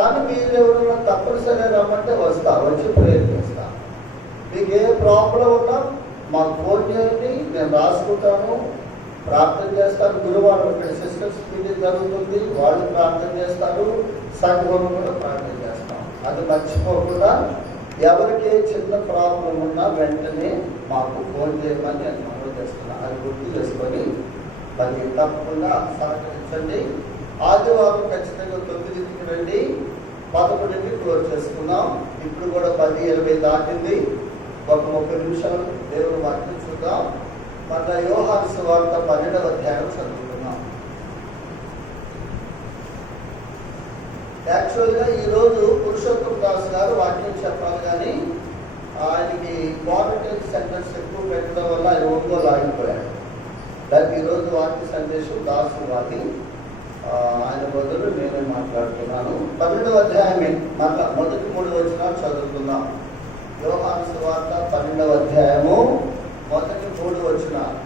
కానీ మీరు ఎవరైనా తప్పనిసరిగా రమ్మంటే వస్తా, వచ్చి ప్రేయర్ చేస్తా. మీకు ఏ ప్రాబ్లం ఉన్నా మాకు ఫోన్ చేయండి, నేను రాసుకుంటాను, ప్రార్థన చేస్తాను. గురువారం ఇక్కడ సిస్టర్స్ మీటింగ్ జరుగుతుంది, వాళ్ళు ప్రార్థన చేస్తారు, సంఘం కూడా ప్రార్థన చేస్తాం. అది మర్చిపోకుండా ఎవరికి చిన్న ప్రాబ్లం ఉన్నా వెంటనే మాకు ఫోన్ చేయమని నేను మనవి చేస్తున్నాను. అది గుర్తు చేసుకొని మరి తప్పకుండా సహకరించండి. ఆదివారం ఖచ్చితంగా 9కి రండి, 11కి క్లోజ్ చేసుకున్నాం. ఇప్పుడు కూడా 10:20 దాటింది. ఒక 30 నిమిషాలు దేవుని వాక్యం చూద్దాం. మన యోహాను సువార్త 12వ అధ్యాయం చదువుకున్నాం. యాక్చువల్గా ఈరోజు పురుషోత్తం దాస్ గారు వాక్యం చెప్పాలి, కానీ ఆయనకి క్వారంటైన్ సెంటర్స్ ఎక్కువ పెట్టడం వల్ల ఆయన ఒంగోలు ఆగిపోయాడు. దానికి ఈరోజు వాక్య సందేశం దాసు వారి ఆయన బదులు నేనే మాట్లాడుతున్నాను. 12వ అధ్యాయమే మళ్ళా మొదటి 3 వచనాలు చదువుకుందాం. యోహాను సువార్త 12వ అధ్యాయము మొదటి 3 వచనాలు.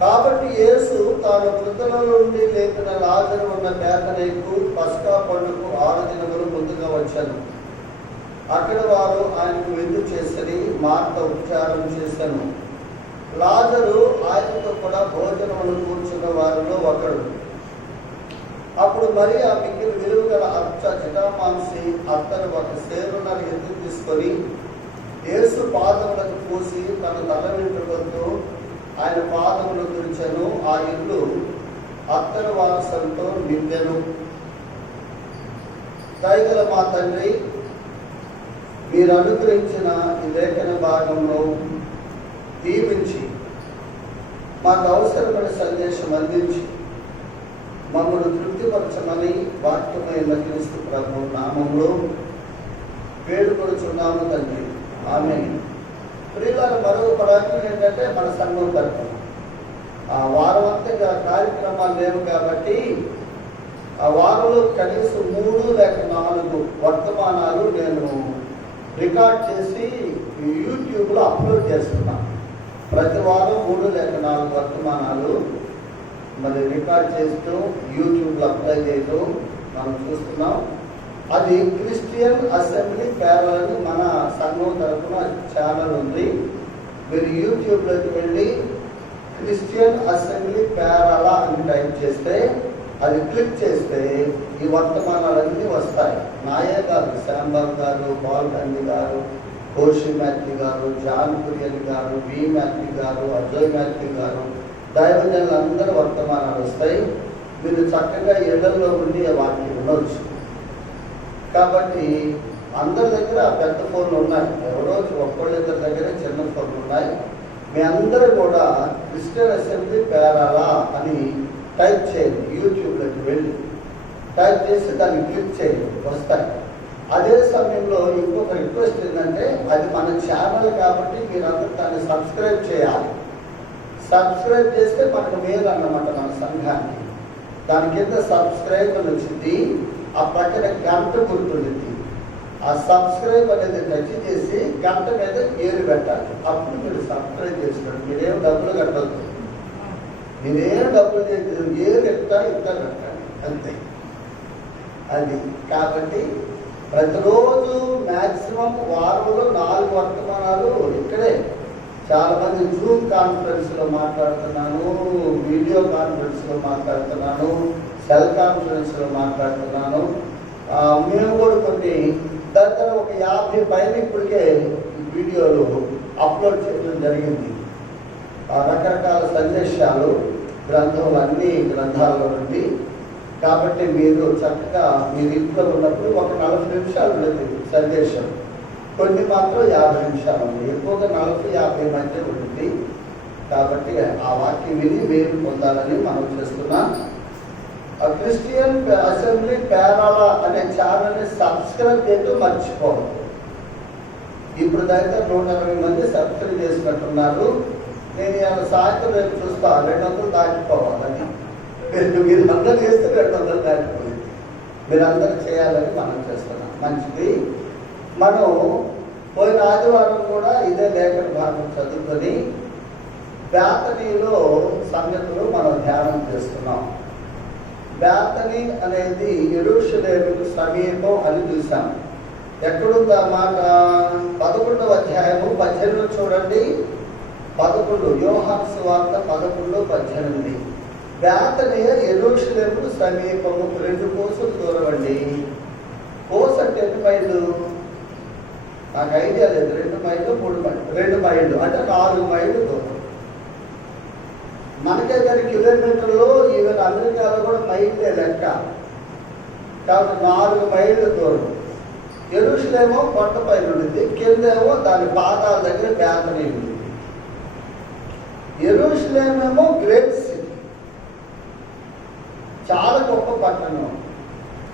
కాబట్టి యేసు తాను మృతుల నుండి లేపిన లాజరు ఉన్న బేతనీకు పస్కా పండుగకు 6 దినములు ముందుగా వచ్చాను. అక్కడ వారు ఆయనకు విందు చేసి మార్త ఉపచారం చేశాను. లాజరు ఆయనతో కూడా భోజనమును కూర్చున్న వారిలో ఒకడు. అప్పుడు మరి ఆ మిక్కిలి విలువ గల అచ్చ జటామాంసి అతను ఒక సేరున్నర ఎత్తు తీసుకొని యేసు పాదములకు పూసి తన తల వెంట్రుకలతో ఆయన పాదములు తుడిచెను. ఆ ఇల్లు అత్తరు వారసంతో నిండెను. దయగల మా తండ్రి, మీరు అనుగ్రహించిన ఈ లేఖన భాగంలో దీవించి మాకు అవసరమైన సందేశం అందించి మమ్మల్ని తృప్తిపరచమని వాక్యమైన క్రీస్తు ప్రభు నామంలో వేడుకొనుచున్నాము తండ్రి, ఆమేన్. ప్రియులారా, మరొక ప్రయత్నం ఏంటంటే మన సంఘం తరపున ఆ వారం అంతా కార్యక్రమాలు లేవు కాబట్టి ఆ వారంలో కనీసం 3 లేక 4 వర్తమానాలు నేను రికార్డ్ చేసి యూట్యూబ్లో అప్లోడ్ చేస్తున్నాను. ప్రతి వారం 3 లేక 4 వర్తమానాలు మరి రికార్డ్ చేస్తూ యూట్యూబ్లో అప్లై చేయడం మనం చూస్తున్నాం. అది క్రిస్టియన్ అసెంబ్లీ ప్యారల్ అని మన సంఘం తరఫున ఛానల్ ఉంది. మీరు యూట్యూబ్లోకి వెళ్ళి క్రిస్టియన్ అసెంబ్లీ ప్యారల అని టైప్ చేస్తే, అది క్లిక్ చేస్తే ఈ వర్తమానాలన్నీ వస్తాయి. నాయే గారు, శ్యాంబాబు గారు, పాల్ గాంధీ గారు, కోషి మ్యాథ్యూ గారు, జాన్ కురియన్ గారు, వి మ్యాథ్యూ గారు, అజయ్ మ్యాథ్యూ గారు, దైవజనులందరూ వర్తమానాలు వస్తాయి. మీరు చక్కగా ఇళ్లలో ఉండి వాటిని వినొచ్చు. కాబట్టి అందరి దగ్గర పెద్ద ఫోన్లు ఉన్నాయి, ఎవరో ఒక్కళ్ళిద్దరి దగ్గర చిన్న ఫోన్లు ఉన్నాయి. మీ అందరూ కూడా క్రిస్టియన్ అసెంబ్లీ పేరాలా అని టైప్ చేయండి. యూట్యూబ్లోకి వెళ్ళి టైప్ చేసి దాన్ని క్లిక్ చేయండి, వస్తాయి. అదే సమయంలో ఇంకొక రిక్వెస్ట్ ఏంటంటే, అది మన ఛానల్ కాబట్టి మీరందరూ దాన్ని సబ్స్క్రైబ్ చేయాలి. సబ్స్క్రైబ్ చేస్తే మనకు మేలు అన్నమాట మన సంఘానికి. దాని కింద సబ్స్క్రైబ్ అని వచ్చింది, ఆ పక్కన గంట గుర్తుంది. ఆ సబ్స్క్రైబ్ అనేది టచ్ చేసి గంట మీద ఏరు పెట్టాలి. అప్పుడు మీరు సబ్స్క్రైబ్ చేసినట్టు. మీరేం డబ్బులు కట్టద్దు, మీరేం డబ్బులు చేయలేదు, ఏరు ఎత్తా పెట్టండి అంతే. అది కాబట్టి ప్రతిరోజు మ్యాక్సిమం వారంలో 4 వర్తమానాలు ఇక్కడే. చాలా మంది జూమ్ కాన్ఫరెన్స్లో మాట్లాడుతున్నాను, వీడియో కాన్ఫరెన్స్లో మాట్లాడుతున్నాను, సెల్ కాన్ఫరెన్స్లో మాట్లాడుతున్నాను. మేము కూడా కొన్ని దగ్గర ఒక 50 పైన ఇప్పటికే వీడియోలు అప్లోడ్ చేయడం జరిగింది. రకరకాల సందేశాలు, గ్రంథాలు, అన్ని గ్రంథాల్లో నుండి. కాబట్టి మీరు చక్కగా మీరు ఇంట్లో ఉన్నప్పుడు ఒక 40 నిమిషాలు ఉంటుంది సందేశం, కొన్ని మాత్రం 50 నిమిషాలు ఉంది. ఎక్కువగా 40-50 మధ్య ఉంటుంది. కాబట్టి ఆ వాక్యం విని మీరు పొందాలని మనం చేస్తున్నాం. క్రిస్టియన్ అసెంబ్లీ పేరాల అనే ఛానల్ని సబ్స్క్రైబ్ చేయడం మర్చిపోవద్దు. ఇప్పుడు దగ్గర 120 మంది సబ్స్క్రైబ్ చేసినట్టున్నారు. నేను ఇవాళ సాయంత్రం రేపు చూస్తా 200 దాటిపోవాలని. మీరు అందరూ చేస్తే 200 దాటిపోయింది. మీరందరూ చేయాలని మనం చేస్తున్నాం. మంచిది. మనం పోయిన ఆదివారం కూడా ఇదే లేఖన భాగం చదువుకొని బేతనీలో సంగతులు మనం ధ్యానం చేస్తున్నాం. బేతని అనేది యెరూషలేముకు సమీపం అని చూసాం. ఎక్కడుందా మాట? 11వ అధ్యాయము 18 చూడండి. 11 యోహాను సువార్త 11:18. బేతని యెరూషలేముకు సమీపము 2 కోసులు దూరం అండి. కోసు అంటే ఎన్ని మైళ్ళు? నాకు ఐడియా లేదు. 2 మైళ్ళు 3 మైళ్ళు 2 మైళ్ళు అంటే 4 మైళ్ళు దూరం. మనకే కానీ కిలోమీటర్లు, ఈవెన్ అమెరికాలో కూడా మైళ్ళే లెక్క. కాబట్టి 4 మైళ్ళ దూరం. యెరూషలేమో కొండపైన ఉండింది, కిందేమో దాని పాదాల దగ్గర బేతని ఉంది. యెరూషలేమేమో గ్రేట్ సిటీ, చాలా గొప్ప పట్టణం.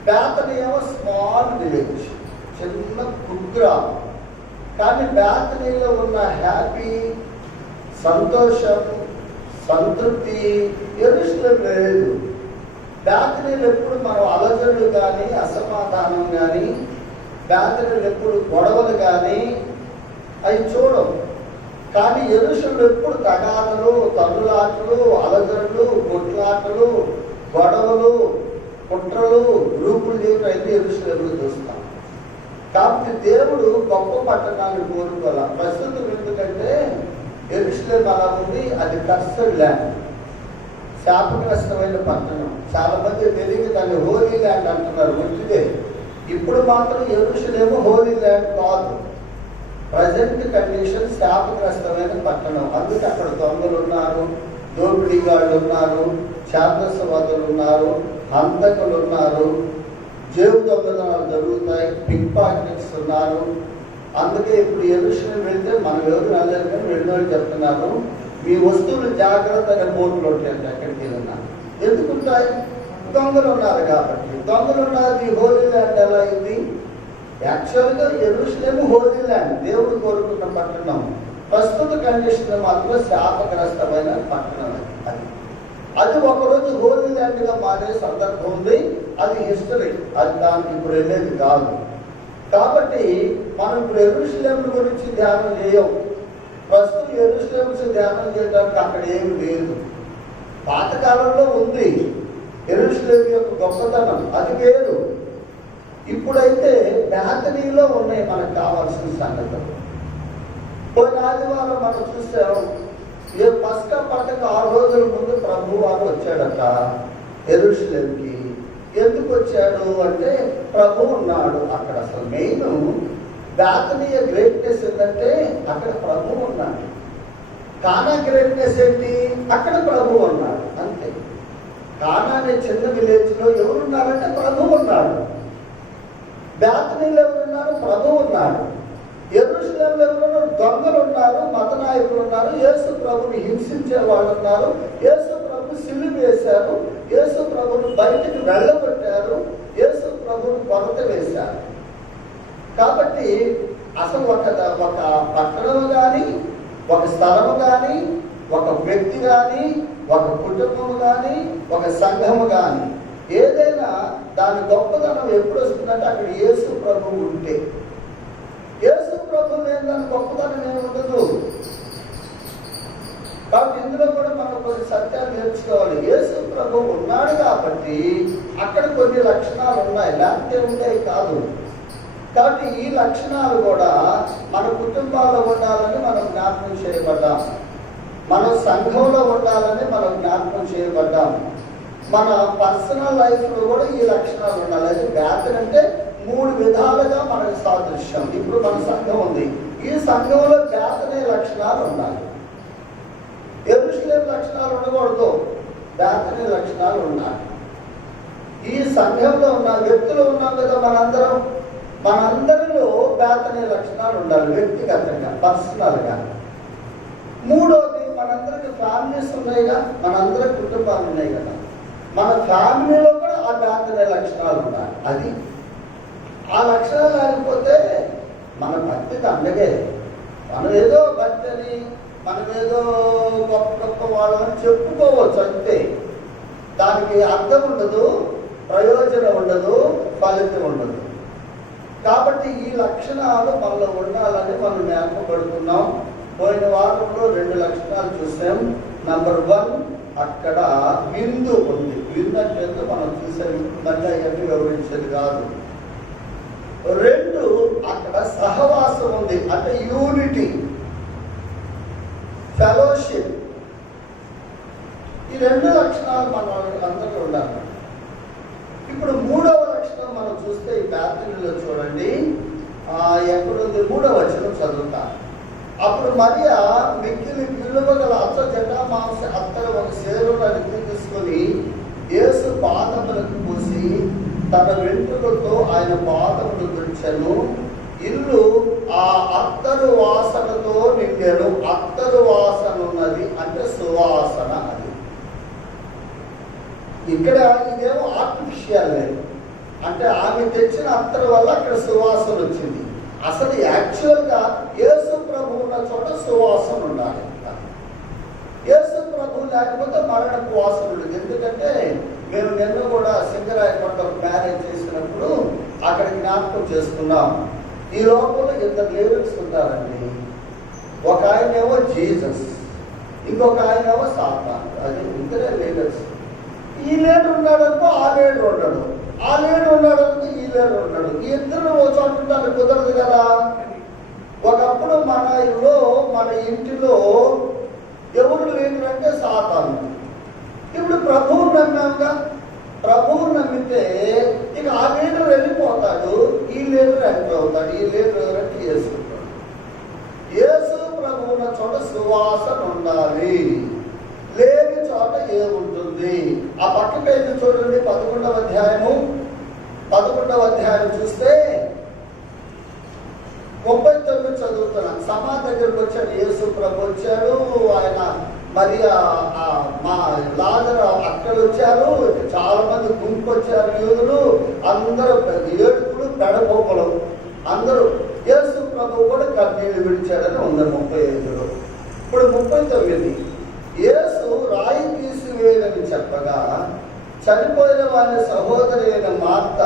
బేతని ఏమో స్మాల్ విలేజ్, చిన్న కుగ్రామం. కానీ బేతనీలో ఉన్న హ్యాపీ, సంతోషం, సంతృప్తి యెరూషలేం లేదు. బేతనీలు ఎప్పుడు మనం అలజడులు కానీ, అసమాధానం కానీ, బేతనీలు ఎప్పుడు గొడవలు కానీ అవి చూడం. కానీ యెరూషలేంలో ఎప్పుడు తగాదలు, తన్నులాటలు, అలజడులు, కొట్లాటలు, గొడవలు, కుట్రలు, గ్రూపులు చేయడం అయితే యెరూషలేంలో చూస్తాం. కాబట్టి దేవుడు గొప్ప పట్టణాలను కోరుకోవాల. ప్రస్తుతం ఎందుకంటే యెరూషలేం అలా ఉంది, అది కర్సడ్ ల్యాండ్, శాపగ్రస్తమైన పట్టణం. చాలా మంది తెలియక దాన్ని హోలీ ల్యాండ్ అంటున్నారు, మంచిదే. ఇప్పుడు మాత్రం యెరూషలేము హోలీ ల్యాండ్ కాదు. ప్రజెంట్ కండిషన్ శాపగ్రస్తమైన పట్టణం. అందుకే అక్కడ దొంగలు ఉన్నారు, దోపిడీగాళ్ళు ఉన్నారు, ఛాందసవాదులు ఉన్నారు, హంతకులు ఉన్నారు, జేబు దొంగతనాలు జరుగుతాయి, పిక్ పాకెట్స్ ఉన్నారు. అందుకే ఇప్పుడు యెరూషలేం వెళ్తే మనం ఎవరు వెళ్ళలేదు, కానీ వెళ్ళిన చెప్తున్నారు, మీ వస్తువులు జాగ్రత్తగా బోర్డులు ఉంటాయి. ఎక్కడికి వెళ్ళినా ఎందుకుంటాయి? దొంగలు ఉన్నారు కాబట్టి. దొంగలు ఉన్నారు. ఈ హోలీ ల్యాండ్ ఎలా అయింది? యాక్చువల్గా యెరూషలేం హోలీ ల్యాండ్, దేవుడు కోరుకున్న పట్టణం. ప్రస్తుత కండిషన్ మాత్రం శాపగ్రస్తమైన పట్టణం. అది ఒకరోజు హోలీ ల్యాండ్గా మారే సందర్భం ఉంది. అది హిస్టరీ, అది దానికి ఇప్పుడు వెళ్ళేది కాదు. కాబట్టి మనం ఇప్పుడు యెరూషలేం గురించి ధ్యానం చేయం. ప్రస్తుతం యెరూషలేం గురించి ధ్యానం చేయడానికి అక్కడ ఏమి లేదు. పాతకాలంలో ఉంది యెరూషలేం యొక్క గొప్పతనం, అది వేరు. ఇప్పుడైతే బేతనీలో ఉన్నాయి మనకు కావాల్సిన సంగతులు. పోయిన ఆదివారం మనం చూసాం, ఏ పస్కా పండుగ 6 రోజుల ముందు ప్రభువారు వచ్చాడట యెరూషలేంకి. ఎందుకు వచ్చాడు అంటే ప్రభు ఉన్నాడు అక్కడ. అసలు మెయిన్ బేతనీయ గ్రేట్నెస్ ఏంటంటే అక్కడ ప్రభు ఉన్నాడు. కానా గ్రేట్నెస్ ఏంటి? అక్కడ ప్రభు ఉన్నాడు, అంతే. కానా అనే చిన్న విలేజ్ లో ఎవరున్నారంటే ప్రభు ఉన్నాడు. బేతనీలో ఎవరున్నారు? ప్రభు ఉన్నాడు. యెరూషలేంలో ఎవరున్నారు? దొంగలు ఉన్నారు, మత నాయకులు ఉన్నారు, యేసు ప్రభుని హింసించే వాళ్ళు ఉన్నారు, యేసు ప్రభు సిలువ వేశారు, యేసు ప్రభుని బయటికి వెళ్ళగొట్టారు, యేసు ప్రభుని కొరత వేశారు. కాబట్టి అసలు ఒక పట్టణం కానీ, ఒక స్థలము కానీ, ఒక వ్యక్తి కానీ, ఒక కుటుంబము కానీ, ఒక సంఘము కానీ, ఏదైనా దాని గొప్పదనం ఎప్పుడు వస్తుందంటే అక్కడ యేసు ప్రభు ఉంటే. యేసు ప్రభు లేని దాని గొప్పదనం ఏమి ఉండదు. కాబట్టి ఇందులో కూడా మనం కొన్ని సత్యాలు నేర్చుకోవాలి. యేసు ప్రభు ఉన్నాడు కాబట్టి అక్కడ కొన్ని లక్షణాలు ఉన్నాయి, లేకపోతే ఉండేవి కాదు. కాబట్టి ఈ లక్షణాలు కూడా మన కుటుంబాల్లో ఉండాలని మనం జ్ఞాపకం చేయబడ్డాం, మన సంఘంలో ఉండాలని మనం జ్ఞాపకం చేయబడ్డాం, మన పర్సనల్ లైఫ్లో కూడా ఈ లక్షణాలు ఉండాలి. అయితే బేతని అంటే 3 విధాలుగా మనకు సాదృశ్యం. ఇప్పుడు మన సంఘం ఉంది, ఈ సంఘంలో బేతని లక్షణాలు ఉండాలి. యెరూషలేం లక్షణాలు ఉండకూడదు, బేతని లక్షణాలు ఉండాలి. ఈ సంఘంలో ఉన్న వ్యక్తులు ఉన్నాం కదా మనందరిలో బేతని లక్షణాలు ఉండాలి, వ్యక్తిగతంగా, పర్సనల్గా. మూడోది, మనందరికి ఫ్యామిలీస్ ఉన్నాయిగా, మనందరి కుటుంబాలు ఉన్నాయి కదా, మన ఫ్యామిలీలో కూడా ఆ బేతని లక్షణాలు ఉండాలి. అది ఆ లక్షణాలు లేకపోతే మన భక్తి దండగే. మనం ఏదో భక్తి అని, మనం ఏదో గొప్ప గొప్ప వాళ్ళని చెప్పుకోవచ్చు అంతే. దానికి అర్థం ఉండదు, ప్రయోజనం ఉండదు, ఫలితం ఉండదు. కాబట్టి ఈ లక్షణాలు మనలో ఉండాలని మనం జ్ఞాపకపడుతున్నాం. పోయిన వారంలో 2 లక్షణాలు చూసాం. నంబర్ 1, అక్కడ విందు ఉంది. విన్నట్టు మనం చూసాం. మళ్ళీ అవన్నీ వివరించేది కాదు. 2, అక్కడ సహవాసం ఉంది, అంటే యూనిటీ, ఫెలోషిప్. ఈ 2 లక్షణాలు మన అందరికీ ఉండాలి. ఇప్పుడు 3వ లక్షణం మనం చూస్తే ఈ బేతనీలో చూడండి, ఎక్కడుంది? 3వ వచనం చదువుతా. అప్పుడు మరియా మిక్కిలి విలువ గల అచ్చ జటామాంస అత్తరు ఒక సేరును అడిగి తీసుకొని యేసు పాదములకు పూసి తన వెంట్రుకలతో ఆయన పాదములు తుడిచెను. ఇల్లు ఆ అత్తరు వాసనతో నిండెను. అత్తరు వాసన ఉన్నది అంటే సువాసన. అది ఇక్కడ ఇదేమో ఆర్టిఫిషియల్ లేదు, అంటే ఆమె తెచ్చిన అత్తరు వల్ల అక్కడ సువాసన వచ్చింది. అసలు యాక్చువల్గా యేసు ప్రభు ఉన్న చోట సువాసన ఉండాలి. యేసు ప్రభు లేకపోతే మరణపు వాసన ఉండదు. ఎందుకంటే మేము నిన్న కూడా సింగరాయకొండ మ్యారేజ్ చేసినప్పుడు అక్కడ జ్ఞాపకం చేసుకున్నాం. ఈ లోపల 2 లీడర్స్ ఉంటారండి. ఒక ఆయనేమో జీసస్, ఇంకొక ఆయనేమో సాతాను. అది 2 లీడర్స్. ఈ లీడర్ ఉన్నాడనుకో ఆ లీడర్ ఉండడు, ఆ లీడర్ ఉన్నాడనుకో ఈ లీడర్ ఉండడు. ఈ ఇద్దరు ఓ చోట ఉండాలి, కుదరదు కదా. ఒకప్పుడు మన ఇంటిలో ఎవరు లీడర్ అంటే సాతాను. ఇప్పుడు ప్రభువుని నమ్మాముగా. ప్రభువుని నమ్మితే ఇక ఆ లీడర్ వెళ్ళిపోతాడు, ఈ లీడర్ ఎంటర్ అవుతాడు. ఈ లీడర్ ఎవరంటే యేసు. యేసు ప్రభు ఉన్న చోట సువాసన ఉండాలి, లేని చోట ఏముంటుంది? ఆ పక్క పేజీ చూడండి, 11వ అధ్యాయము. 11వ అధ్యాయం చూస్తే 39 చదువుతున్నాను. సమాధి దగ్గరకు వచ్చాడు యేసు ప్రభు. వచ్చాడు ఆయన. మరి మా లాజరు అక్కడ వచ్చారు. చాలా మంది గుంపు వచ్చారు, యూదులు అందరూ ఏడుపులు పెడబొబ్బలు అందరూ. యేసు ప్రభు కూడా కన్నీళ్లు విడిచాడని ఉంది 35లో. ఇప్పుడు 39. యేసు రాయి తీసివేయని చెప్పగా చనిపోయిన వారి సహోదరి అయిన మార్త,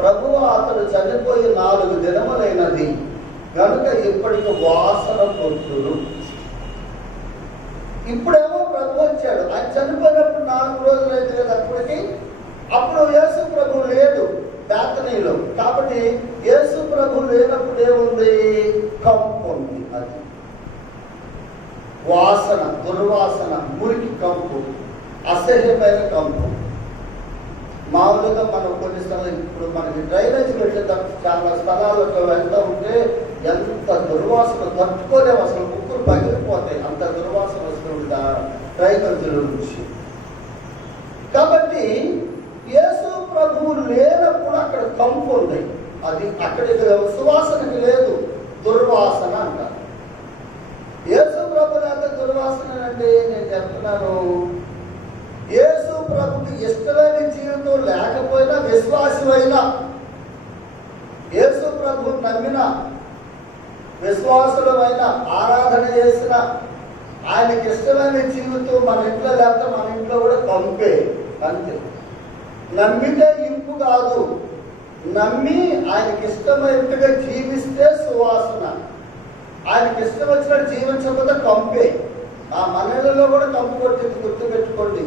ప్రభువు అతడు చనిపోయి 4 దినములైనది కనుక ఇప్పటికి వాసన కొట్టును. ఇప్పుడేమో ప్రభు వచ్చాడు. ఆయన చనిపోయినప్పుడు 4 రోజులు అయితే అప్పటికి. అప్పుడు యేసు ప్రభు లేడు బేతనీలో. కాబట్టి యేసు ప్రభు లేనప్పుడు ఏముంది? కంపు ఉంది. అది వాసన, దుర్వాసన, మురికి కంపు, అసహ్యమైన కంపు. మామూలుగా మనం కొన్ని స్థలాలు, ఇప్పుడు మనకి డ్రైనేజ్ వెళ్ళేటప్పుడు చాలా స్థలాలకు వెళ్తూ ఉంటే ఎంత దుర్వాసన తట్టుకోలేము. అసలు ముక్కులు పగిలిపోతాయి, అంత దుర్వాసన వస్తుంది డ్రైనేజీల నుంచి. కాబట్టి యేసు ప్రభువు లేనప్పుడు అక్కడ కంపు ఉంది. అది అక్కడికి సువాసనకి లేదు, దుర్వాసన అంటారు. యేసు ప్రభు లేక దుర్వాసన అంటే నేను చెప్తున్నాను, యేసు ప్రభుకి ఇష్టమైన జీవితం లేకపోయినా, విశ్వాసమైనా, యేసు ప్రభు నమ్మిన విశ్వాసులమైన, ఆరాధన చేసిన, ఆయనకి ఇష్టమైన జీవితం మన ఇంట్లో లేకపోతే మన ఇంట్లో కూడా కంపే. అంతే. నమ్మితే ఇంపు కాదు, నమ్మి ఆయనకి ఇష్టమైనట్టుగా జీవిస్తే సువాసన. ఆయనకి ఇష్టం వచ్చినట్టు జీవించకపోతే కంపే. ఆ మనలలో కూడా కంపు కొట్టింది, గుర్తుపెట్టుకోండి.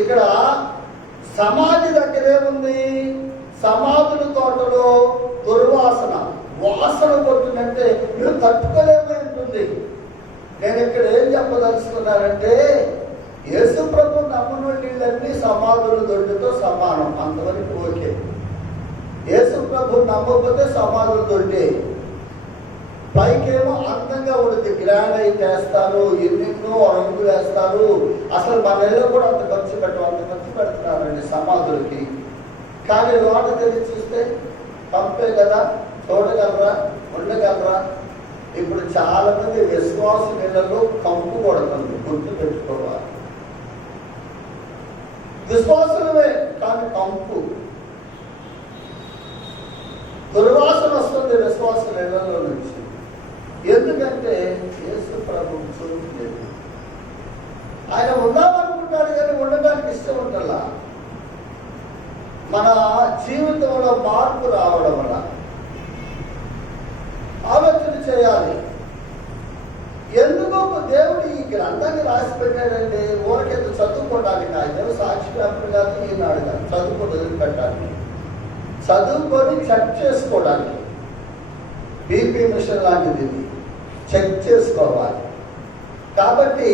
ఇక్కడ సమాధి దగ్గర ఏముంది? సమాధుల తోటలో దుర్వాసన, వాసన కొట్టినట్టే మీరు తట్టుకోలేమై ఉంటుంది. నేను ఇక్కడ ఏం చెప్పదలుచుకున్నానంటే, యేసు ప్రభు నమ్మున నీళ్ళన్నీ సమాధుల దొడ్డితో సమానం, అంతవరకు ఓకే. యేసు ప్రభు నమ్మకపోతే సమాధుల దొడ్డి. పైకేమో అందంగా ఉంటుంది, గ్రానైట్ వేస్తారు, ఎన్నెన్నో రంగులు వేస్తారు. అసలు మన ఇళ్ళు కూడా అంత ఖర్చు పెడుతున్నారండి సమాధులకి. కానీ లోట తెలిసి చూస్తే పంపే కదా. చూడగలరా? ఉండగలరా? ఇప్పుడు చాలా మంది విశ్వాస నీళ్ళలో కంపు కొడుతుంది, గుర్తు పెట్టుకోవాలి. విశ్వాసమే కానీ కంపు, దుర్వాసన వస్తుంది విశ్వాస నీళ్ళలో నుంచి. ఎందుకంటే యేసు ప్రభు చూపు లేదు. ఆయన ఉందామనుకుంటాడు కానీ ఉండడానికి ఇష్టం ఉండాల. మన జీవితంలో మార్పు రావడం వల్ల ఆలోచన చేయాలి. ఎందుకు దేవుడు ఈ గ్రంథాన్ని రాసి పెట్టాడంటే ఊరికెందు చదువుకోవడానికి. ఆయన సాక్షి పేపర్ కాదు, ఈనాడు కాదు, చదువుకొని వదిలిపెట్టాలి, చదువుకొని చెక్ చేసుకోవడానికి. బీపీ మిషన్ లాంటిది, చెక్ చేసుకోవాలి. కాబట్టి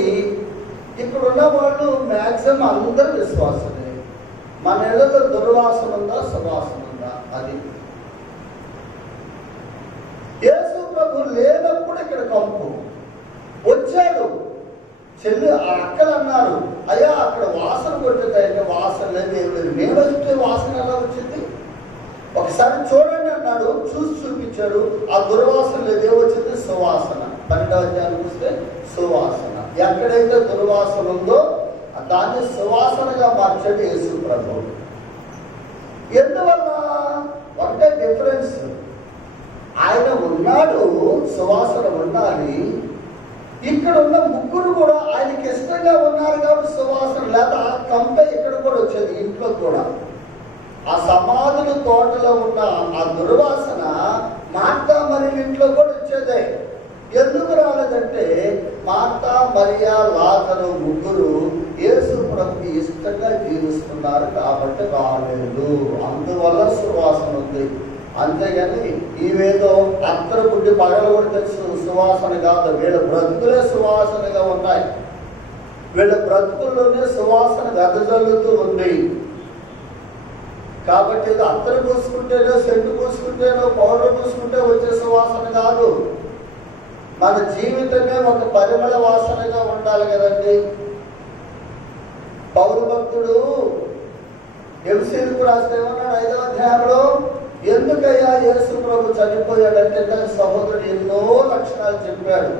ఇక్కడున్న వాళ్ళు మ్యాక్సిమం అందరూ విశ్వాసమే. మన ఇళ్ళలో దుర్వాసన ఉందా, సువాసన ఉందా? అది యేసు ప్రభు లేనప్పుడు ఇక్కడ కంపు వచ్చాడు. చెల్లి అక్కలు అన్నారు, అయ్యా అక్కడ వాసన కొట్టేదంటే వాసన లేదు, ఏం లేదు. నేను వస్తే వాసన ఎలా వచ్చింది? ఒకసారి చూడండి అన్నాడు, చూసి చూపించాడు. ఆ దుర్వాసన లేదు, ఏమొచ్చింది? సువాసన. 12వ అధ్యాయం చూస్తే సువాసన. ఎక్కడైతే దుర్వాసన ఉందో దాన్ని సువాసనగా మార్చాడు యేసు ప్రభు. ఎందువల్ల? ఒకటే డిఫరెన్స్, ఆయన ఉన్నాడు, సువాసన ఉండాలి. ఇక్కడ ఉన్న ముగ్గురు కూడా ఆయనకి ఇష్టంగా ఉన్నారు కాబట్టి సువాసన, లేదా ఆ కంపే ఇక్కడ కూడా వచ్చేది, ఇంట్లో కూడా. ఆ సమాధుల తోటలో ఉన్న ఆ దుర్వాసన మార్తా మరియ ఇంట్లో కూడా వచ్చేదే. ఎందుకు రాలేదంటే మార్తా, మరియా, లాజరు ముగ్గురు యేసు ప్రభుకి ఇష్టంగా జీవిస్తున్నారు కాబట్టి రాలేదు. అందువల్ల సువాసన ఉంది. అంతేగాని ఈవేదో అత్తరు బుడ్డి పగలు కూడా తెలుసు సువాసన కాదు. వీళ్ళ బ్రతుకులే సువాసనగా ఉన్నాయి. వీళ్ళ బ్రతుకుల్లోనే సువాసన గదజల్లుతూ ఉంది. కాబట్టి ఏదో అత్తరు పూసుకుంటేనో, సెంటు పూసుకుంటేనో, పౌడర్ పూసుకుంటే వచ్చే సువాసన కాదు. మన జీవితమే ఒక పరిమళ వాసనగా ఉండాలి కదండి. పౌరు భక్తుడు ఎఫెసీయులకు రాస్తే ఏమన్నాడు 5వ అధ్యాయంలో, ఎందుకయ్యా యేసు ప్రభు చనిపోయాడంటే సహోదరుడు ఎన్నో లక్షణాలు చెప్పాడు.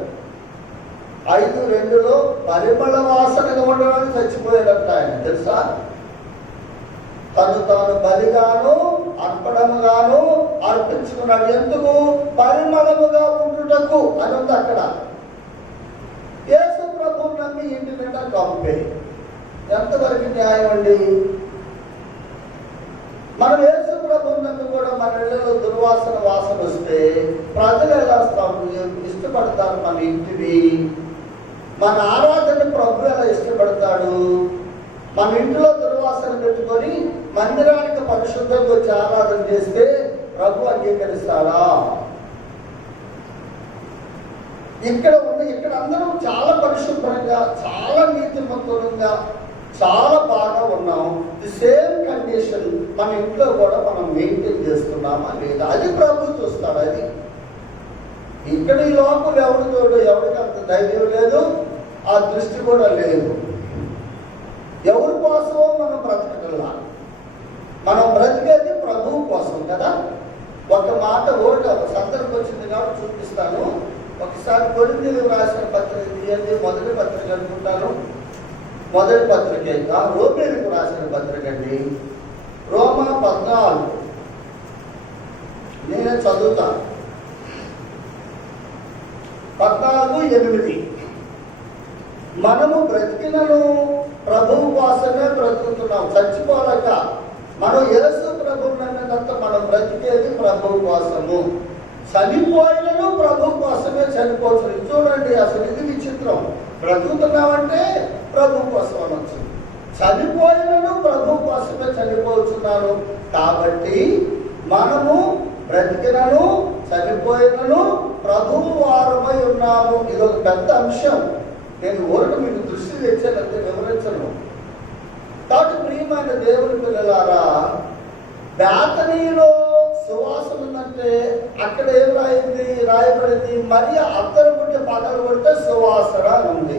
5:2లో పరిమళ వాసనగా ఉండడానికి చచ్చిపోయాడంట ఆయన. తెలుసా? తను తాను బలిగాను అర్పణముగాను అర్పించుకున్నాడు. ఎందుకు? పరిమళముగా ఉండుటకు అని ఉంది అక్కడ. యేసు ప్రభు నమ్మి ఇంటి నిండా కంపే. ఎంతవరకు న్యాయం అండి? మనం యేసు ప్రభు నమ్మి కూడా మన ఇళ్లలో దుర్వాసన వాసన వస్తే ప్రజలు ఎలా ఇష్టపడతారు మన ఇంటిని? మన ఆరాధన ప్రభు ఎలా ఇష్టపడతాడు? మన ఇంట్లో దుర్వాసన పెట్టుకొని మందిరానికి పరిశుద్ధంగా వచ్చి ఆరాధన చేస్తే ప్రభు అంగీకరిస్తాడా? ఇక్కడ అందరం చాలా పరిశుభ్రంగా, చాలా నీతిమంతులంగా, చాలా బాగా ఉన్నాం. ది సేమ్ కండిషన్ మన ఇంట్లో కూడా మనం మెయింటైన్ చేస్తున్నామా లేదా? అది ప్రభు చూస్తాడు. అది ఇక్కడ ఈ లోపల ఎవరికి అంత ధైర్యం లేదు, ఆ దృష్టి కూడా లేదు. ఎవరి కోసమో మనం బ్రతకగల, మనం బ్రతికేది ప్రభువు కోసం కదా. ఒక మాట ఊరక సందర్భం వచ్చింది కాబట్టి చూపిస్తాను. ఒకసారి కొరింథీయులకు రాసిన పత్రిక తీయండి, మొదటి పత్రిక అనుకుంటాను. మొదటి పత్రిక రోమీయులకు రాసిన పత్రిక అండి. రోమా 14 నేనే చదువుతాను. 14:8 మనము బ్రతికినను ప్రభువు కోసమే బ్రతుకుతున్నాం, చచ్చిపోలేక. మనం యేసు ప్రభువు నమ్మినంత మనం బ్రతికేది ప్రభువు కోసము. చనిపోయినను ప్రభు కోసమే చనిపోవచ్చు. చూడండి, అసలు ఇది విచిత్రం. బ్రతుకుతున్నామంటే ప్రభు కోసం అనొచ్చు, చనిపోయినను ప్రభు కోసమే చనిపోతున్నాను. కాబట్టి మనము బ్రతికినను చనిపోయినను ప్రభువు వారమై ఉన్నాము. ఇది ఒక పెద్ద అంశం. నేను ఊరక మీకు దృష్టి తెచ్చానంటే వివరించను. కాబట్టి ప్రియమైన దేవుని పిల్లలారా, బేతనీలో సువాసన ఉందంటే అక్కడ ఏం రాయబడింది? మరియ అత్తరు పుట్టి పగలు కొడితే సువాసన ఉంది.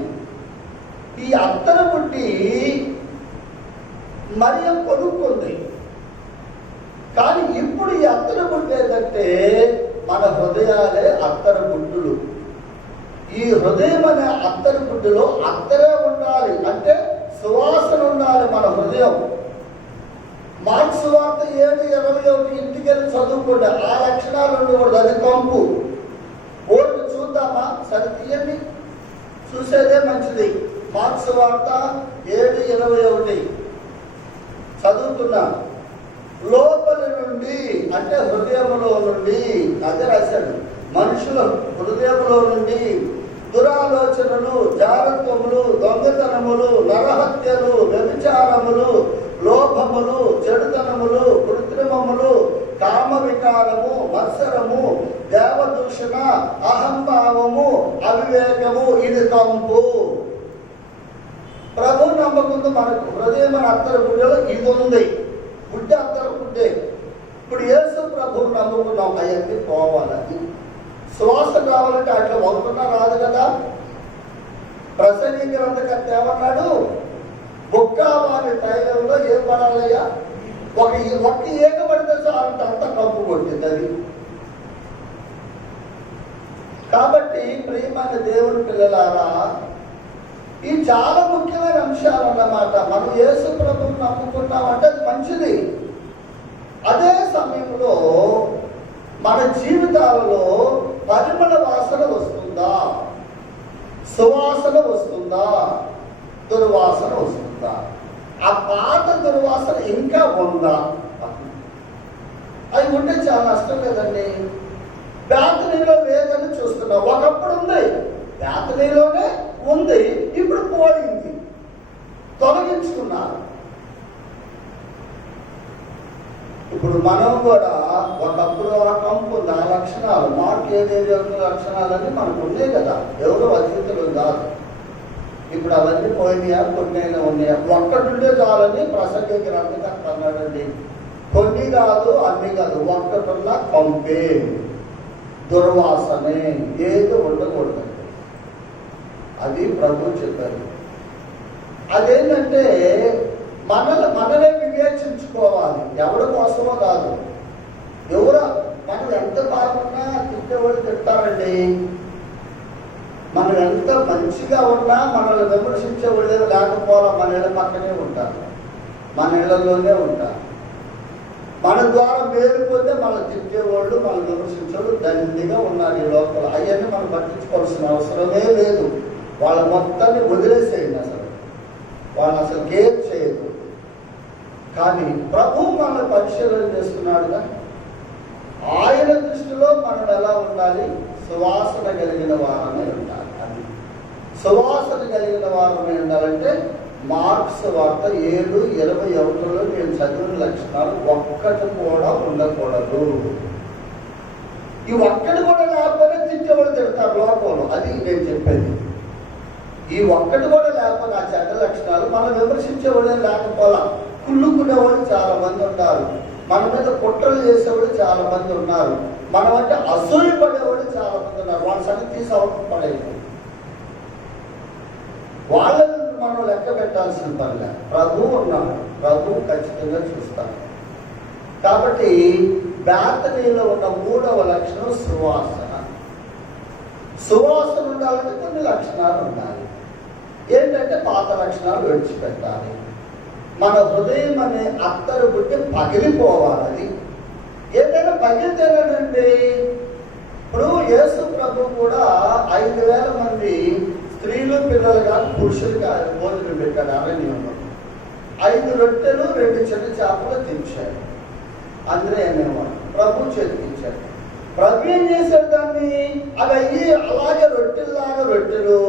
ఈ అత్తరు పుట్టి మరియ కొనుక్కుంది. కానీ ఇప్పుడు ఈ అత్తరు పుట్టి ఏంటంటే మన హృదయాలే అత్తరు పుట్టులు. ఈ హృదయం అనే అత్తరు పుట్టులో అత్తరే ఉండాలి, అంటే సువాసన ఉండాలి మన హృదయం. మార్క్స్ వార్త 7:21 ఇంటికి వెళ్ళి చదువుకోండి. ఆ లక్షణాలు ఉండకూడదు, అది కంపు. ఓటు చూద్దామా? సరి తీయండి, చూసేదే మంచిది. మార్క్స్ వార్త 7:21 చదువుతున్నా. లోపలి నుండి అంటే హృదయంలో నుండి, అదే రాశాడు, మనుషుల హృదయంలో నుండి దురాలోచనలు, జారత్వములు, దొంగతనములు, నరహత్యలు, వ్యభిచారములు, లోభములు, చెడుతనములు, కృత్రిమములు, కామ వికారము, మత్సరము, దేవదూషణ, అహంభావము, అవివేకము ఇది కంపు. ప్రభు నమ్మకంతో మనకు హృదయం మన అత్తర గుడ్డలో ఇది ఉంది. గుడ్డ అత్తర గుడ్డే. ఇప్పుడు యేసు ప్రభువు నమ్ముకున్నాం, అవన్నీ పోవాలని. శ్వాస కావాలంటే అట్లా ఒకటున్నా రాదు కదా. ప్రసంగి గ్రంథకర్త ఏమన్నాడు? బొక్కావారి తైలంలో ఏం పడాలయ్యా? ఒక ఏక పడితే చాలంటే అంత కంపు కొట్టింది అది. కాబట్టి ప్రియమైన దేవుని పిల్లలారా, ఈ చాలా ముఖ్యమైన అంశాలు అన్నమాట. మనం యేసు ప్రభువుని నమ్ముకున్నామంటే అది మంచిది. అదే సమయంలో మన జీవితాలలో పరిమళ వాసన వస్తుందా, సువాసన వస్తుందా, దుర్వాసన వస్తుందా? ఆ పాత దుర్వాసన ఇంకా ఉందా? అవి ఉంటే చాలా నష్టం లేదండి. బేతనీలో లేదని చూస్తున్నాం. ఒకప్పుడు ఉంది, బేతనీలోనే ఉంది, ఇప్పుడు పోయింది, తొలగించుకున్నారు. ఇప్పుడు మనం కూడా ఒకప్పుడు ఆ కంపు నా లక్షణాలు, మాకు ఏదేది లక్షణాలన్నీ మనకు ఉన్నాయి కదా, ఎవరో అతిథులు కాదు. ఇప్పుడు అవన్నీ పోయినాయా? కొన్ని ఉన్నాయా? ఒక్కటుంటే చాలని ప్రసంగి గ్రంథకర్త అన్నాడండి. కొన్ని కాదు, అన్ని కాదు, ఒక్కటున్నా కంపే, దుర్వాసనే, ఏదో ఉండకూడదండి. అది ప్రభు చెప్పారు. అదేంటంటే మననే వివేచించుకోవాలి. ఎవరి కోసమో కాదు. ఎవరో మనం ఎంత బాగున్నా తిట్టేవాళ్ళు తిట్టారండి. మనం ఎంత మంచిగా ఉన్నా మనల్ని విమర్శించేవాళ్ళు లేకపోవడం మన ఇళ్ళ పక్కనే ఉంటారు, మన ఇళ్లలోనే ఉంటారు. మన ద్వారా మేలుపోతే మనం తిట్టేవాళ్ళు, మనం విమర్శించేవాళ్ళు దండిగా ఉన్నారు ఈ లోపల. అవన్నీ మనం పట్టించుకోవాల్సిన అవసరమే లేదు. వాళ్ళ మొత్తాన్ని వదిలేసేయండి. వాళ్ళు అసలు కేర్ చేయదు. కానీ ప్రభు మనల్ని పరిశీలన చేస్తున్నాడుగా. ఆయన దృష్టిలో మనం ఎలా ఉండాలి? సువాసన కలిగిన వారమే ఉండాలి. అది సువాసన కలిగిన వారమే ఉండాలంటే మార్క్స్ వార్త 7:21లో నేను చదివిన లక్షణాలు ఒక్కటి కూడా ఉండకూడదు. ఈ ఒక్కటి కూడా లేకపోతే తిట్టేవాళ్ళు తిడతారు లోకంలో. అది నేను చెప్పేది. ఈ ఒక్కటి కూడా లేకపోతే ఆ చెడ్డ లక్షణాలు మనం విమర్శించేవాళ్ళు లేకపోలా. కుళ్ళుకునేవాళ్ళు చాలా మంది ఉంటారు. మన మీద కుట్రలు చేసేవాళ్ళు చాలా మంది ఉన్నారు. మనం అంటే అసూయ పడేవాళ్ళు చాలా మంది ఉన్నారు. వాళ్ళ సంగతి తీసి అవసరం పడేది. వాళ్ళని మనం లెక్క పెట్టాల్సిన పనిలే. ప్రభు ఉన్నాడు, ప్రభు ఖచ్చితంగా చూస్తాడు. కాబట్టి బేతనీలో ఉన్న 3వ లక్షణం సువాసన. సువాసన ఉండాలంటే కొన్ని లక్షణాలు ఉండాలి. ఏంటంటే పాత లక్షణాలు విడిచిపెట్టాలి. మన హృదయం అనే అత్తరు బుట్టి పగిలిపోవాలి. ఏదైనా పగిలితేనండి. ఇప్పుడు యేసు ప్రభు కూడా 5,000 మంది స్త్రీలు పిల్లలు కాదు పురుషులు కాదు భోజనం పెట్టాడు అరణ్యంలో. 5 రొట్టెలు 2 చిన్న చేపలు తెచ్చాడు. అందరూ అనేవాడు. ప్రభు చేతికిచ్చాడు. ప్రభు ఏం చేశాడు? దాన్ని అవి అయ్యి అలాగే రొట్టెల్లాగా రొట్టెలు,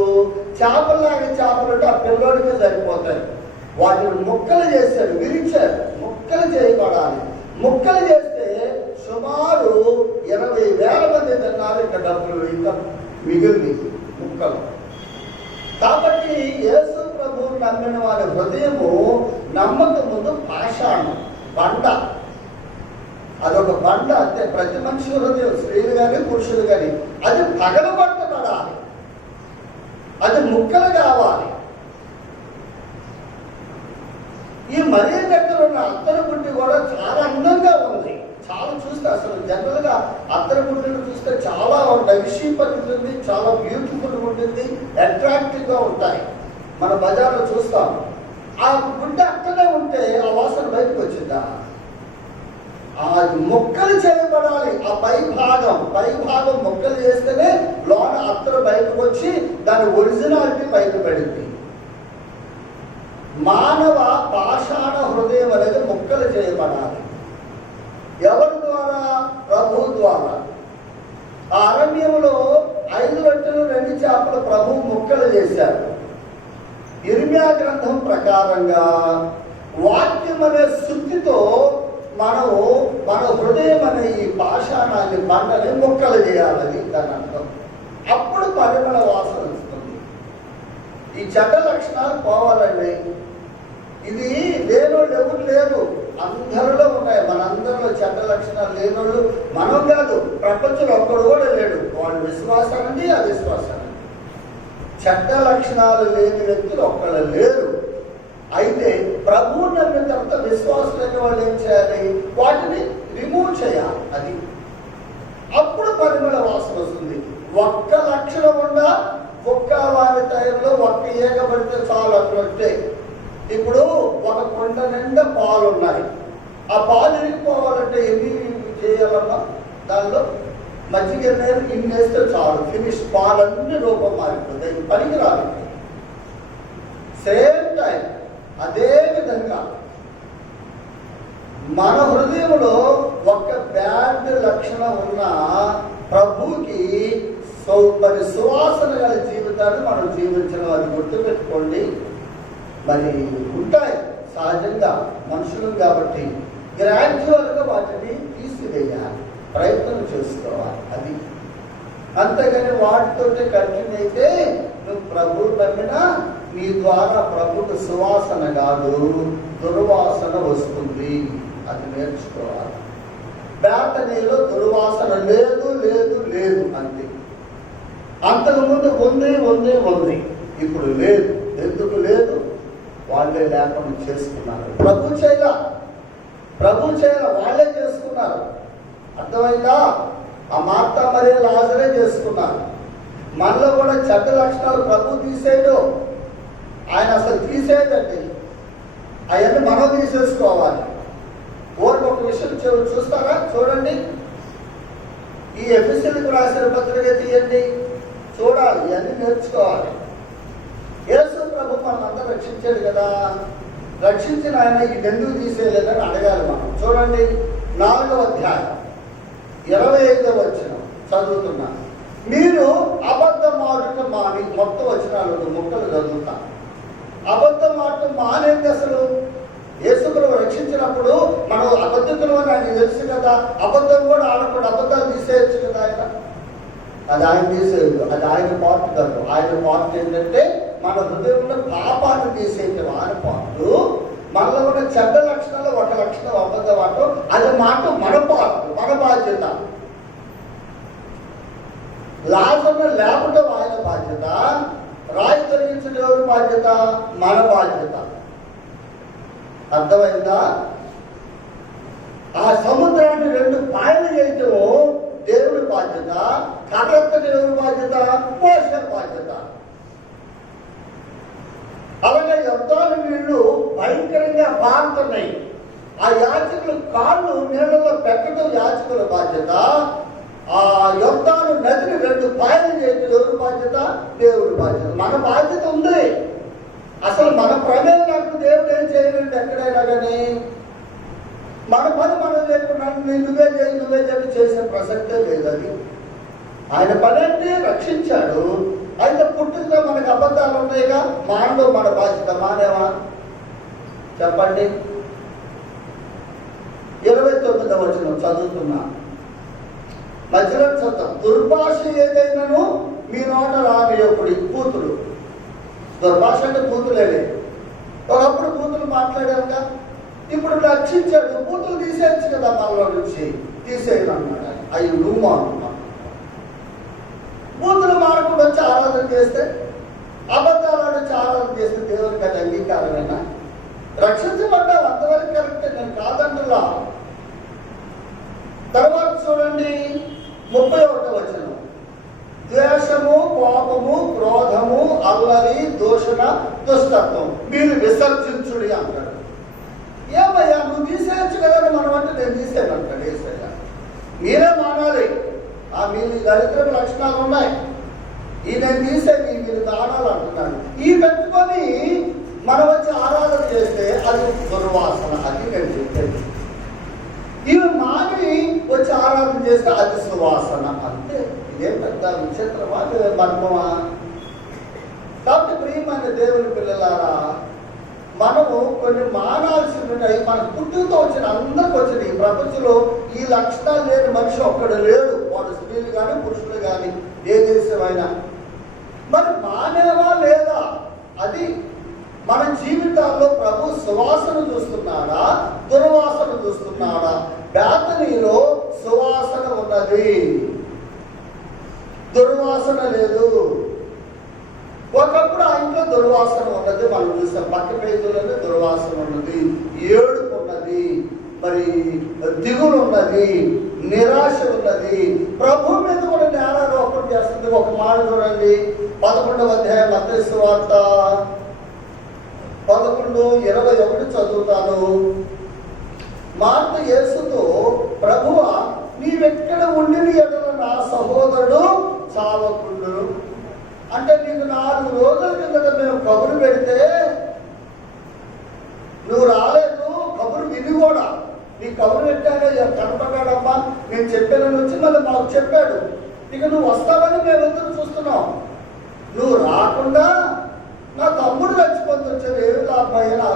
చేపల్లాగా చేపలు అంటే ఆ పిల్లోడికే సరిపోతాయి. వాటిని ముక్కలు చేశాడు, విరిచాడు. ముక్కలు చేయబడాలి. ముక్కలు చేస్తే సుమారు 20,000 మంది తిన్నారు. ఇంకా డబ్బులు ఇంకా మిగిలింది ముక్కలు. కాబట్టి యేసు ప్రభువు నమ్మిన వారి హృదయము నమ్మకం ముందు పాషాణం, బండ. అదొక బండ అంతే. ప్రతి మనిషి హృదయం, స్త్రీలు కానీ పురుషులు కానీ, అది పగలగొట్టబడాలి. అది ముక్కలు కావాలి. ఈ మరీ దగ్గర ఉన్న అత్తరు గుడ్డి కూడా చాలా అందంగా ఉంది. చాలా చూస్తే అసలు జనరల్గా అత్తరు గుడ్డిని చూస్తే చాలా డైషీప్ ఉంటుంది, చాలా బ్యూటిఫుల్ ఉంటుంది, అట్రాక్టివ్గా ఉంటాయి. మన బజార్లో చూస్తాం. ఆ గుడ్డ అక్కడే ఉంటే ఆ వాసన బయటకు వచ్చిందా? అది ముక్కలు చేయబడాలి. ఆ పై భాగం ముక్కలు చేస్తేనే లోన అత్తరు బయటకు వచ్చి దాని ఒరిజినాలిటీ బయటపడింది. మానవ పాషాణ హృదయం అనేది ముక్కలు చేయబడాలి. ఎవరి ద్వారా? ప్రభు ద్వారా. ఆ అరణ్యంలో 5 రొట్టెలు 2 చేపలు ప్రభు ముక్కలు చేశారు. ఇర్మియా గ్రంథం ప్రకారంగా వాక్యం అనే శుద్ధితో మనము మన హృదయం అనే ఈ పాషాణాన్ని బండని ముక్కలు చేయాలని దాని అర్థం. అప్పుడు పరిమళ వాసన వస్తుంది. ఈ చెడ్డ లక్షణాలు పోవాలండి. ఇది లేనోళ్ళు ఎవరు లేరు, అందరిలో ఉన్నాయి. మనందరిలో చెడ్డ లక్షణాలు లేనోళ్ళు మనం కాదు, ప్రపంచంలో ఒక్కడు కూడా లేడు. వాళ్ళు విశ్వాసానండి అవిశ్వాసానండి. చెడ్డ లక్షణాలు లేని వ్యక్తులు ఒక్కళ్ళు లేరు. అయితే ప్రభువు నమ్మిన తర్వాత విశ్వాసులైన వాళ్ళు ఏం చేయాలి? వాటిని రిమూవ్ చేయాలి. అది అప్పుడు పరిమళ వాసన వస్తుంది. ఒక్క లక్షణం ఉండా ఒక్క వారి తయారులో ఒక్క ఏగబడితే చాలు అన్నట్టే. ఇప్పుడు ఒక కొండ నిండా పాలు ఉన్నాయి. ఆ పాలు ఇరిగిపోవాలంటే ఎన్ని చేయాలమ్మా? దానిలో మజ్జిగ నీరు ఇన్ని వేస్తే చాలు, ఫినిష్. పాలన్నీ రూపం మారిపోతుంది, పనికి రాదు. సేమ్ టైం అదే విధంగా మన హృదయంలో ఒక బ్యాడ్ లక్షణం ఉన్న ప్రభుకి మరి సువాసన గల జీవితాన్ని మనం జీవించడం, అది గుర్తుపెట్టుకోండి. మరి ఉంటాయి సహజంగా, మనుషులు కాబట్టి గ్రాడ్యువల్గా వాటిని తీసివేయాలి, ప్రయత్నం చేసుకోవాలి. అది అంతేగాని వాటితోటే కంటిన్యూ అయితే నువ్వు ప్రభు నమ్మినా నీ ద్వారా ప్రభుకు సువాసన కాదు, దుర్వాసన వస్తుంది. అది నేర్చుకోవాలి. బేతనీలో దుర్వాసన లేదు లేదు లేదు అంతే. అంతకుముందు ఉంది, ఇప్పుడు లేదు. ఎందుకు లేదు? వాళ్ళే లేకుండా చేసుకున్నారు. ప్రభు చేయాల వాళ్ళే చేసుకున్నారు. అర్థమైందా? ఆ మార్తా మరియ లాజరే చేసుకున్నారు. మనలో కూడా చెడ్డ లక్షణాలు ప్రభు తీసేయడు. ఆయన అసలు తీసేయదండి. అవన్నీ మనం తీసేసుకోవాలి. ఓరికి ఒక విషయం చూస్తారా? చూడండి, ఈ ఎఫెసీయులకు రాసిన పత్రిక తీయండి, చూడాలి, ఇవన్నీ నేర్చుకోవాలి. యేసు ప్రభు మనందరూ రక్షించాడు కదా, రక్షించిన ఆయన ఈ ఎందుకు తీసేయలేదని అడగాలి మనం. చూడండి, 4వ అధ్యాయం 25వ వచనం చదువుతున్నాను. మీరు అబద్ధం ఆడటం మాని, మొత్తం వచనాలు ముక్కలు చదువుతా. అబద్ధం ఆడటం మానేది అసలు. యేసుప్రభు రక్షించినప్పుడు మనం అబద్ధులు అని ఆయన తెలుసు కదా, అబద్ధం కూడా ఆడకుండా అబద్ధాలు తీసేయచ్చు కదా ఆయన. అది ఆయన తీసేయదు, అది ఆయన పార్ట్ కాదు. ఆయన పార్ట్ ఏంటంటే మన హృదయంలో పాపాన్ని తీసేయటం ఆయన పార్ట్. మనలో ఉన్న చెడ్డ లక్షణాలు ఒక లక్షణం అబద్ధం ఆటం, అది మాట మన పార్ట్, మన బాధ్యత. లాజర్ను లేపటం ఆయన బాధ్యత, రాయి తొలగించడం ఎవరి బాధ్యత? మన బాధ్యత. అర్థమైందా? ఆ సముద్రాన్ని 2 పాయలు చేయటం దేవుడి బాధ్యత, కర్రెత్తడం ఎవరి బాధ్యత? మోషే బాధ్యత. అలాగే యుద్ధాలు నీళ్లు భయంకరంగా పారుతున్నాయి. ఆ యాచకులు కాళ్ళు నీళ్లలో పెట్టడం యాచకుల బాధ్యత. ఆ యుద్ధాలు నదిని 2 పాయలు చేయటం ఎవరి బాధ్యత? దేవుడి బాధ్యత. మన బాధ్యత ఉంది. అసలు మన ప్రమేయం నాకు దేవుడు ఏం చేయలేండి ఎక్కడైనా కానీ. మన పని మనం చేయకుండా నువ్వే చేసి చేసే ప్రసక్తే లేదు. అది ఆయన పని అంటే రక్షించాడు. అయితే పుట్టుకలో మనకు అబద్ధాలు ఉన్నాయిగా, మానవ మన బాధ్యత మానేవా? చెప్పండి. 29వ వచనం చదువుతున్నా, మధ్యలో చదువుతాం. దుర్భాష ఏదైనాను మీ నోట రానియప్పుడు. కూతురు దుర్భాష అంటే కూతులేలే. ఒకప్పుడు కూతురు మాట్లాడారుగా, ఇప్పుడు రక్షించాడు. కూతురు తీసేయచ్చు కదా మనలో నుంచి. తీసేయమన్నాడు. అవి నువ్వు మానుకున్నావు. కూతురు మానకుండా వచ్చి ఆరాధన చేస్తే, అబద్ధాలు వచ్చి ఆరాధన చేస్తే దేవునికి అది అంగీకారమేనా? రక్షించబడ్డావు, అంతవరకు కరెక్టే, నేను కాదంటున్నా. తర్వాత చూడండి 31వ వచనం. ద్వేషము, కోపము, క్రోధము, అల్లరి, దూషణ, దుష్టత్వం మీరు విసర్జించుడి అంటాడు. ఏమయ్యా నువ్వు తీసేయచ్చు కదా, మనం అంటే నేను తీసేయను అంటాడు యేసయ్య. మీరే మానాలి. మీరు దరిద్ర లక్షణాలు ఉన్నాయి, ఈ నేను తీసేది మీరు ఆడాలంటున్నాను. ఈ పెట్టుకొని మనం వచ్చి ఆరాధన చేస్తే అది దుర్వాసన. అది నేను చెప్పేది. ఇవి మాని వచ్చి ఆరాధన చేస్తే అది సువాసన. అంతే. ఇదేం పెద్ద విచిత్రమా, మర్మమా? ప్రియమైన దేవుని పిల్లలారా, మనము కొన్ని మానాల్సినవి మనకు పుట్టుకతో వచ్చిన అందరికి వచ్చింది. ఈ ప్రపంచంలో ఈ లక్షణాలు లేని మనిషి ఒక్కడు లేడు, వాడు స్త్రీలు కానీ పురుషులు కానీ ఏ దేశమైనా. మరి మానేవా లేదా? అది మన జీవితాల్లో ప్రభు సువాసన చూస్తున్నాడా, దుర్వాసన చూస్తున్నాడా? బేతనీలో సువాసన ఉన్నది, దుర్వాసన లేదు. ఒకప్పుడు ఆ ఇంట్లో దుర్వాసన ఉన్నది, మనం చూసాం. పక్క పేజీలోనే దుర్వాసన ఉన్నది, ఏడుపు ఉన్నది, మరి దిగులు ఉన్నది, నిరాశ ఉన్నది. ప్రభు మీద కూడా నేరాలు ఒకటి చేస్తుంది. ఒక మాట చూడండి, 11వ అధ్యాయం మత్తయి సువార్త 11:21 చదువుతాను. మార్త యేసుతో, ప్రభువా, నీవెక్కడ ఉండిన ఎడల నా సహోదరుడు చావకుండు. అంటే నీకు 4 రోజుల కిందట మేము కబురు పెడితే నువ్వు రాలేదు, కబురు విని కూడా. నీ కబురు పెట్టాగా కనపడ్డాడమ్మా, నేను చెప్పానని వచ్చి మళ్ళీ మాకు చెప్పాడు. ఇక నువ్వు వస్తావని మేము ఎదురు చూస్తున్నాం. నువ్వు రాకుండా నా తమ్ముడు చచ్చిపోతూ వచ్చాడు, ఏమి లాభమయ్యా?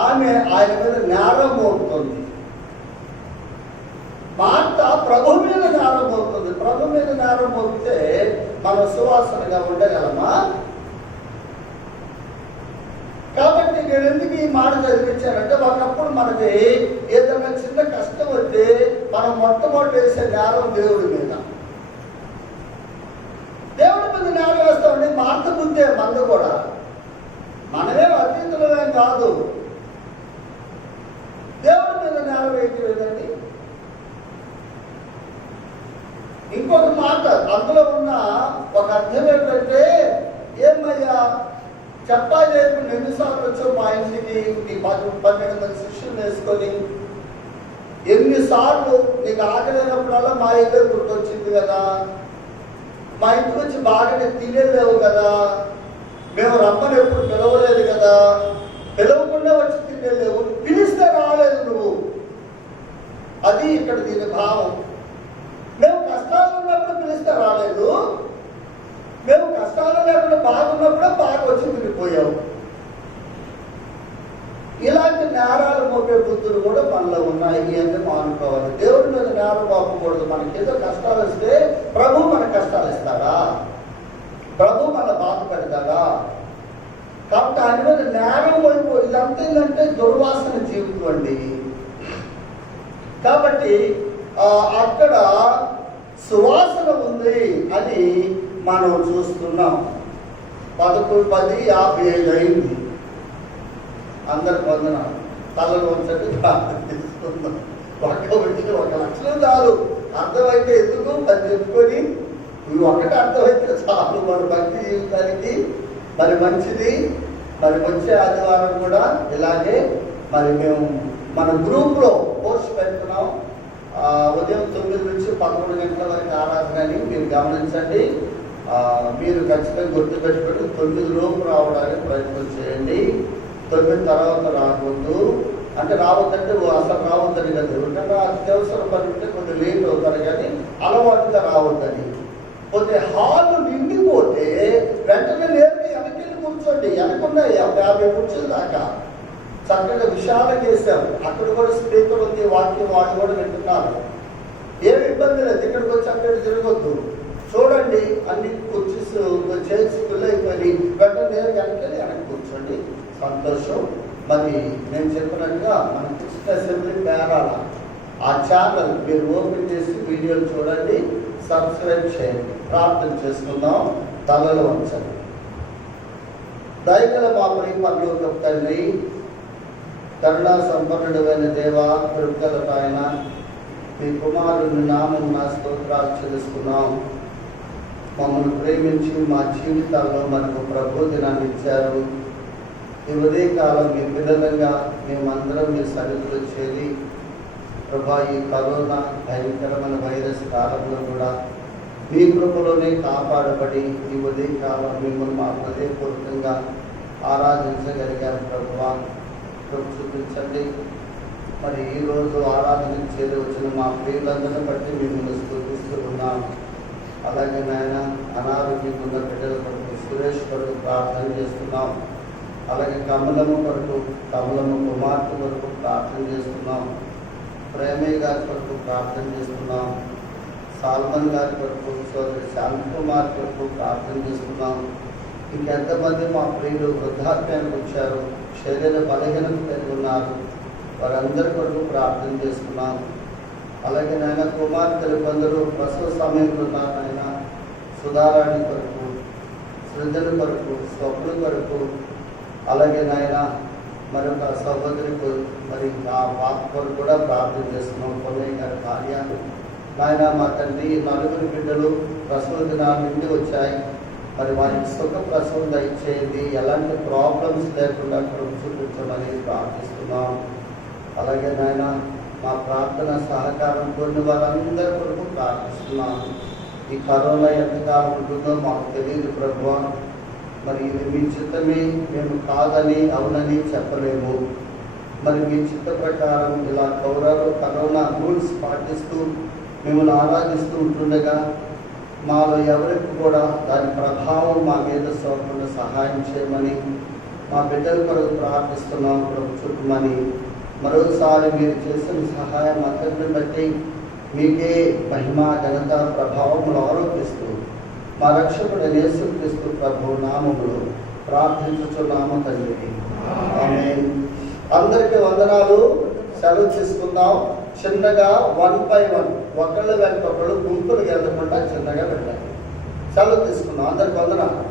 ఆయన మీద నేరం మోపుతుంది. మాట ప్రభు మీద నేరం మోపుతుంది. ప్రభు మీద నేరం మోపితే మనం సువాసనగా ఉండగలమా? కాబట్టి నేను ఎందుకు ఈ మాట చదివించానంటే, ఒకప్పుడు మనకి ఏదైనా చిన్న కష్టం వస్తే మనం మొట్టమొదటి వేసే నేరం దేవుడి మీద. దేవుడి మీద నేరం వేస్తామండి. మార్త బుద్ధే మందు కూడా. మనమే అతీతులమేం కాదు. దేవుడి మీద నేరం వేయట్లేదండి. ఇంకొక మాట అందులో ఉన్న ఒక అర్థం ఏంటంటే, ఏమయ్యా చెప్పా లేకుండా ఎన్నిసార్లు వచ్చావు మా ఇంటికి, నీ 12 మంది శిష్యులు వేసుకొని, ఎన్నిసార్లు నీకు ఆకలినప్పుడల్లా మా ఇల్లు గుర్తొచ్చింది కదా, మా ఇంటికి వచ్చి బాగానే తినేలేవు కదా, మేము రమ్మని ఎప్పుడు పిలవలేదు కదా, పిలవకుండా వచ్చి తినేలేవు, పిలిస్తే రాలేదు నువ్వు. అది ఇక్కడ దీని భావం. మేము కష్టాలు ఉన్నప్పుడు పిలిస్తే రాలేదు, మేము కష్టాలు లేకుండా బాగున్నప్పుడే బాగా వచ్చి తిరిగిపోయావు. ఇలాంటి నేరాలు మోపే బుద్ధులు కూడా మనలో ఉన్నాయి అని మానుకోవాలి. దేవుడి మీద నేరం మోపకూడదు. మనకి ఏదో కష్టాలు వస్తే ప్రభు మన కష్టాలు ఇస్తాడా? ప్రభు మన బాధ పెడతాడా? కాబట్టి ఆయన మీద నేరం వైపు ఇదంతా ఏంటంటే దుర్వాసన జీవితం అండి. కాబట్టి అక్కడ సువాసన ఉంది అని మనం చూస్తున్నాం. 11:10:55 అయింది. అందరు పొందన తలలో ఉంచండి, ప్రార్థన చేసుకుందాం. ఒక లక్షణం చాలు. అర్థమైతే ఎందుకు అది చెప్పుకొని ఇవి ఒకటి అర్థమైతే చాలు మన భక్తి జీవితానికి. మరి మంచిది. మరి వచ్చే ఆదివారం కూడా ఇలాగే మరి మేము మన గ్రూప్లో పోస్ట్ పెడుతున్నాం. ఉదయం 9 నుంచి 11 గంటల వరకు ఆరాధన అని మీరు గమనించండి. మీరు ఖచ్చితంగా గుర్తుపెట్టుకొని 9 లోపు రావడానికి ప్రయత్నం చేయండి. 9 తర్వాత రావద్దు. అంటే రావద్దంటే అసలు రావద్దని కదా. ఎందుకంటే అత్యవసరం పని ఉంటే కొంచెం లేట్ అవుతారు, కానీ అలవాటుగా రావద్దని. పోతే హాల్ నిండిపోతే వెంటనే నేరుగా వెనకెళ్ళి కూర్చోండి. వెనకుండా 50 కుర్చీల దాకా చక్కగా విశాలంగా చేశారు. అక్కడ కూడా స్పీకర్ ఉంది, వాక్యం వాళ్ళు కూడా వింటున్నారు. ఏమి ఇబ్బంది లేదు. ఇక్కడికి వచ్చి అక్కడ తిరగొద్దు. చూడండి, అన్ని కుర్చీస్ చైర్స్ ఫుల్ అయిపోయి వెంటనే నేరుగా వెనక్కి కూర్చోండి. సంతోషం. మరి నేను చెప్పినట్టుగా మన క్రిస్టియన్ అసెంబ్లీ పేరాల ఆ ఛానల్ మీరు ఓపెన్ చేసి వీడియోలు చూడండి, సబ్స్క్రైబ్ చేయండి. ప్రార్థన చేసుకుందాం. తలలో ఉంచండి. దయగల మా ప్రియ పరలోకపు తండ్రి, కరుణా సంపన్నుడైన దేవ, కృపగల ఆయన, మీ కుమారుని నామం నా స్తోత్రాలు చెల్లిస్తున్నాం. మమ్మల్ని ప్రేమించి మా జీవితాల్లో మనకు ప్రబోధనాన్ని ఇచ్చారు. ఈ ఉదయకాలం మీ పిల్లలంగా మేమందరం మీ సన్నిధిలో చేరి ప్రభా, ఈ కరోనా భయంకరమైన వైరస్ కాలంలో కూడా మీ కృపలోనే కాపాడబడి ఈ ఉదయకాలం మిమ్మల్ని మా హృదయపూర్వకంగా ఆరాధించగలిగారు. ప్రభువా, చూపించండి. మరి ఈరోజు ఆరాధన చేరి వచ్చిన మా ప్రియులందరిని బట్టి మిమ్మల్ని స్తుతిస్తూ ఉన్నాం. అలాగే నాయన, అనారోగ్యం ఉన్న బిడ్డల కొరకు సురేష్ కొరకు ప్రార్థన చేస్తున్నాం. అలాగే కమలము కుమార్తె కొరకు ప్రార్థన చేస్తున్నాం. ప్రేమయ్య గారి కొరకు ప్రార్థన చేస్తున్నాం. సాల్మన్ గారి కొరకు, సోదరి శాంతికుమార్ కొరకు ప్రార్థన చేస్తున్నాం. ఇంకెంతమంది మా ప్రియులు వృద్ధాప్యానికి వచ్చారు, శరీర బలహీనత కలిగి ఉన్నారు, వారందరి కొరకు ప్రార్థన చేస్తున్నాం. అలాగే నాయన కుమార్తెలు కొందరు ప్రసవ సమయంలో ఉన్నారు. నాయన సుధారాణి కొరకు, సృజన కొరకు, స్వప్న కొరకు, అలాగే నాయన మరొక సహోదరికి మరి ఆ పాప కొరకు కూడా ప్రార్థన చేస్తున్నాం. పొన్నయ్య గారి భార్య. నాయన మా తండ్రి 4 బిడ్డలు ప్రసవ దినాల నుండి వచ్చాయి. మరి వారికి సుఖ ప్రసవం దయచేయండి, ఎలాంటి ప్రాబ్లమ్స్ లేకుండా చూపించమని ప్రార్థిస్తున్నాం. అలాగే నాయన మా ప్రార్థన సహకారం కొన్ని వారందరి కొరకు ప్రార్థిస్తున్నాను. ఈ కరోనా ఎంతకాలం ఉంటుందో మాకు తెలియదు ప్రభువా. మరి ఇది మీ చిత్తమే, మేము కాదని అవునని చెప్పలేము. మరి మీ చిత్త ప్రకారం ఇలా కరోనా రూల్స్ పాటిస్తూ మిమ్మల్ని ఆరాధిస్తూ ఉంటుండగా మాలో ఎవరికి కూడా దాని ప్రభావం మా మీద సోకకుండా సహాయం చేయమని మా బిడ్డల కొరకు ప్రార్థిస్తున్నాం. ప్రభు చుట్టమని మరోసారి మీరు చేసిన సహాయం అందరిని బట్టి మీకే మహిమ, ఘనత, ప్రభావములు ఆరోపిస్తూ మా రక్షకుడు యేసుక్రీస్తు ప్రభు నామములో ప్రార్థించుచున్నాము తండ్రి. ఆమేన్. అందరికీ వందనాలు. సెలవు తీసుకుందాం. చిన్నగా 1 by 1 ఒకళ్ళు వెంట ఒకళ్ళు గుంపులు వెళ్ళకుండా చిన్నగా పెట్టాలి. సెలవు తీసుకుందాం. అందరికి వందనాలు.